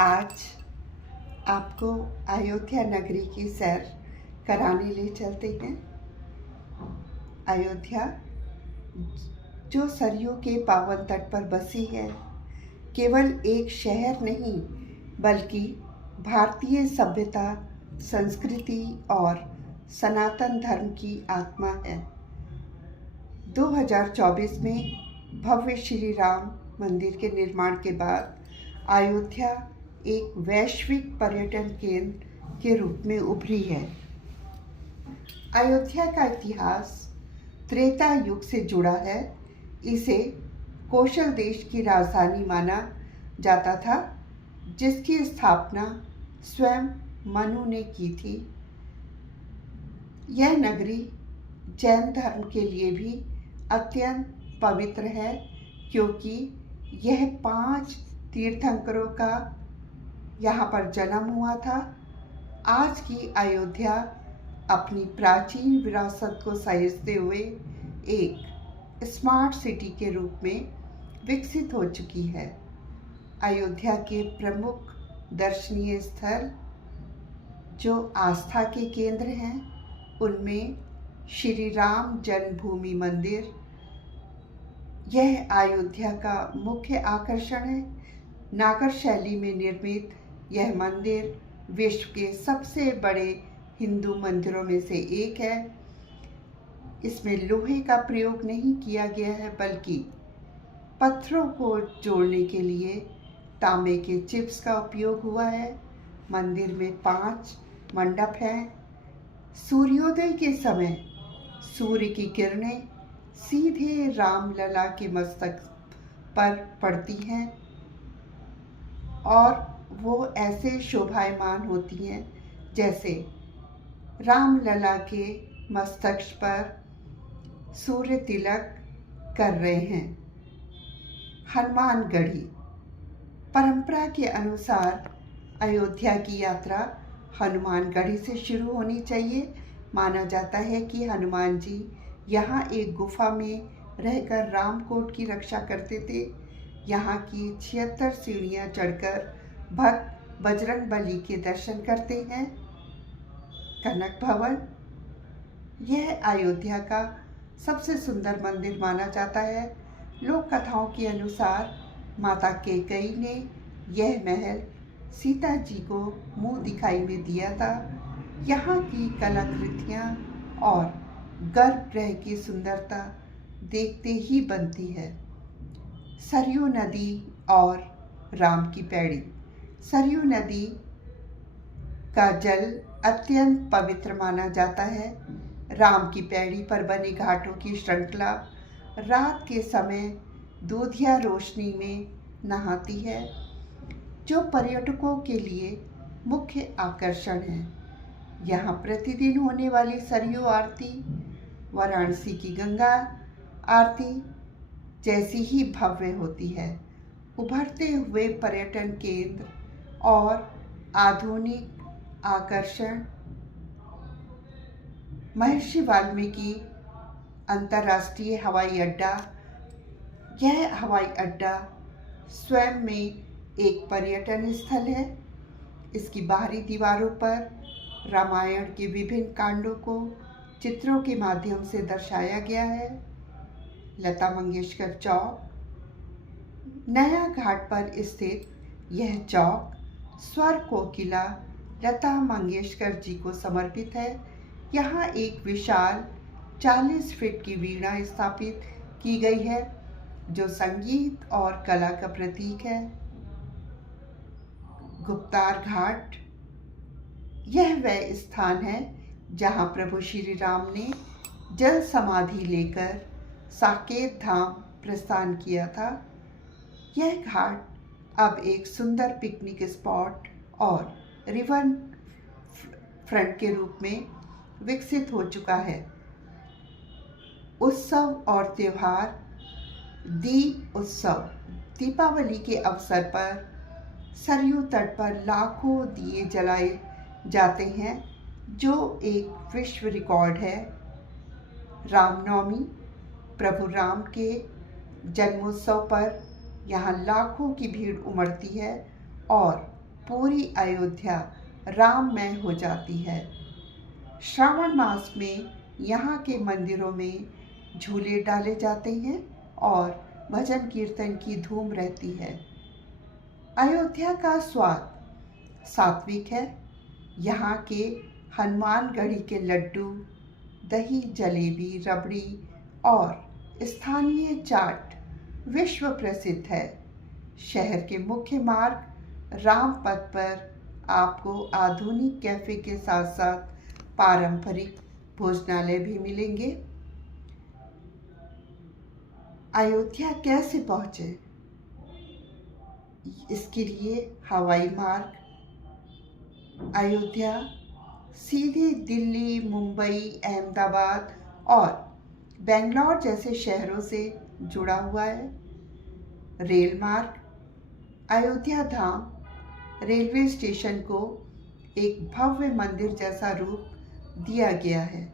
आज आपको अयोध्या नगरी की सैर कराने ले चलते हैं। अयोध्या जो सरयू के पावन तट पर बसी है, केवल एक शहर नहीं बल्कि भारतीय सभ्यता, संस्कृति और सनातन धर्म की आत्मा है। 2024 में भव्य श्री राम मंदिर के निर्माण के बाद अयोध्या एक वैश्विक पर्यटन केंद्र के रूप में उभरी है। अयोध्या का इतिहास त्रेता युग से जुड़ा है। इसे कौशल देश की राजधानी माना जाता था, जिसकी स्थापना स्वयं मनु ने की थी। यह नगरी जैन धर्म के लिए भी अत्यंत पवित्र है, क्योंकि यह 5 तीर्थंकरों का यहाँ पर जन्म हुआ था। आज की अयोध्या अपनी प्राचीन विरासत को सहेजते हुए एक स्मार्ट सिटी के रूप में विकसित हो चुकी है। अयोध्या के प्रमुख दर्शनीय स्थल जो आस्था के केंद्र हैं, उनमें श्री राम जन्मभूमि मंदिर यह अयोध्या का मुख्य आकर्षण है। नागर शैली में निर्मित यह मंदिर विश्व के सबसे बड़े हिंदू मंदिरों में से एक है। इसमें लोहे का प्रयोग नहीं किया गया है, बल्कि पत्थरों को जोड़ने के लिए तांबे के चिप्स का उपयोग हुआ है। मंदिर में 5 मंडप हैं। सूर्योदय के समय सूर्य की किरणें सीधे रामलला के मस्तक पर पड़ती हैं और वो ऐसे शोभायमान होती हैं जैसे रामलला के मस्तक पर सूर्य तिलक कर रहे हैं। हनुमानगढ़ी परंपरा के अनुसार अयोध्या की यात्रा हनुमानगढ़ी से शुरू होनी चाहिए। माना जाता है कि हनुमान जी यहाँ एक गुफा में रहकर रामकोट की रक्षा करते थे। यहाँ की 76 सीढ़ियाँ चढ़कर भक्त बजरंगबली के दर्शन करते हैं। कनक भवन यह अयोध्या का सबसे सुंदर मंदिर माना जाता है। लोक कथाओं के अनुसार माता कैकेयी ने यह महल सीता जी को मुंह दिखाई में दिया था। यहाँ की कलाकृतियाँ और गर्भगृह की सुंदरता देखते ही बनती है। सरयू नदी और राम की पैड़ी। सरयू नदी का जल अत्यंत पवित्र माना जाता है। राम की पैड़ी पर बने घाटों की श्रृंखला रात के समय दूधिया रोशनी में नहाती है, जो पर्यटकों के लिए मुख्य आकर्षण है। यहाँ प्रतिदिन होने वाली सरयू आरती वाराणसी की गंगा आरती जैसी ही भव्य होती है। उभरते हुए पर्यटन केंद्र और आधुनिक आकर्षण महर्षि वाल्मीकि अंतर्राष्ट्रीय हवाई अड्डा। यह हवाई अड्डा स्वयं में एक पर्यटन स्थल है। इसकी बाहरी दीवारों पर रामायण के विभिन्न कांडों को चित्रों के माध्यम से दर्शाया गया है। लता मंगेशकर चौक नया घाट पर स्थित यह चौक स्वर कोकिला लता मंगेशकर जी को समर्पित है। यहाँ एक विशाल 40 फीट की वीणा स्थापित की गई है, जो संगीत और कला का प्रतीक है। गुप्तार घाट यह वह स्थान है जहाँ प्रभु श्री राम ने जल समाधि लेकर साकेत धाम प्रस्थान किया था। यह घाट अब एक सुंदर पिकनिक स्पॉट और रिवर फ्रंट के रूप में विकसित हो चुका है। उत्सव और त्योहार। दीप उत्सव दीपावली के अवसर पर सरयू तट पर लाखों दिए जलाए जाते हैं, जो एक विश्व रिकॉर्ड है। रामनवमी प्रभु राम के जन्मोत्सव पर यहाँ लाखों की भीड़ उमड़ती है और पूरी अयोध्या राममय हो जाती है। श्रावण मास में यहाँ के मंदिरों में झूले डाले जाते हैं और भजन कीर्तन की धूम रहती है। अयोध्या का स्वाद सात्विक है। यहाँ के हनुमानगढ़ी के लड्डू, दही, जलेबी, रबड़ी और स्थानीय चाट विश्व प्रसिद्ध है। शहर के मुख्य मार्ग रामपथ पर आपको आधुनिक कैफ़े के साथ साथ पारंपरिक भोजनालय भी मिलेंगे। अयोध्या कैसे पहुँचे? इसके लिए हवाई मार्ग अयोध्या सीधे दिल्ली, मुंबई, अहमदाबाद और बेंगलोर जैसे शहरों से जुड़ा हुआ है। रेल मार्ग अयोध्या धाम रेलवे स्टेशन को एक भव्य मंदिर जैसा रूप दिया गया है,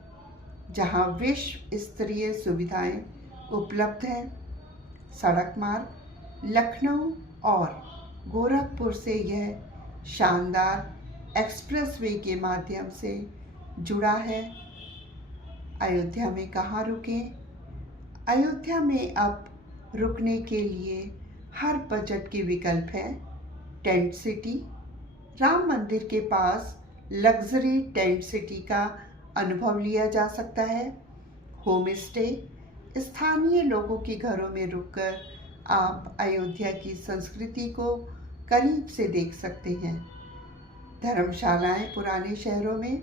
जहां विश्व स्तरीय सुविधाएं उपलब्ध हैं। सड़क मार्ग लखनऊ और गोरखपुर से यह शानदार एक्सप्रेसवे के माध्यम से जुड़ा है। अयोध्या में कहाँ रुकें? अयोध्या में अब रुकने के लिए हर बजट के विकल्प हैं। टेंट सिटी राम मंदिर के पास लग्जरी टेंट सिटी का अनुभव लिया जा सकता है। होम स्टे स्थानीय लोगों के घरों में रुककर आप अयोध्या की संस्कृति को करीब से देख सकते हैं। धर्मशालाएं पुराने शहरों में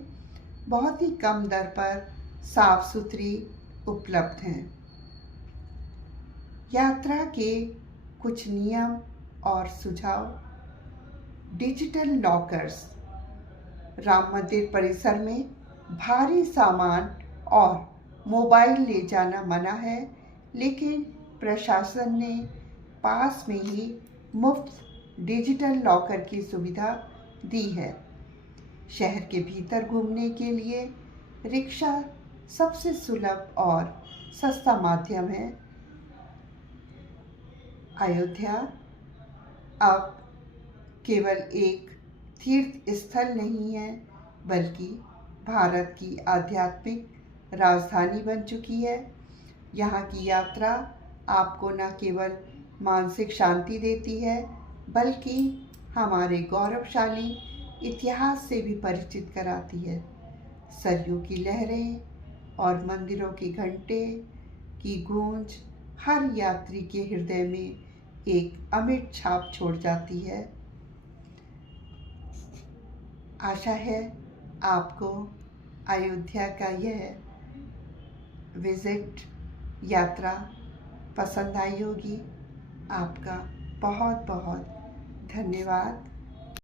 बहुत ही कम दर पर साफ सुथरी उपलब्ध हैं। यात्रा के कुछ नियम और सुझाव। डिजिटल लॉकर्स राम मंदिर परिसर में भारी सामान और मोबाइल ले जाना मना है, लेकिन प्रशासन ने पास में ही मुफ्त डिजिटल लॉकर की सुविधा दी है। शहर के भीतर घूमने के लिए रिक्शा सबसे सुलभ और सस्ता माध्यम है। अयोध्या अब केवल एक तीर्थ स्थल नहीं है, बल्कि भारत की आध्यात्मिक राजधानी बन चुकी है। यहाँ की यात्रा आपको न केवल मानसिक शांति देती है, बल्कि हमारे गौरवशाली इतिहास से भी परिचित कराती है। सरयू की लहरें और मंदिरों के घंटे की गूंज हर यात्री के हृदय में एक अमिट छाप छोड़ जाती है। आशा है आपको अयोध्या का यह विजिट यात्रा पसंद आई होगी। आपका बहुत बहुत धन्यवाद।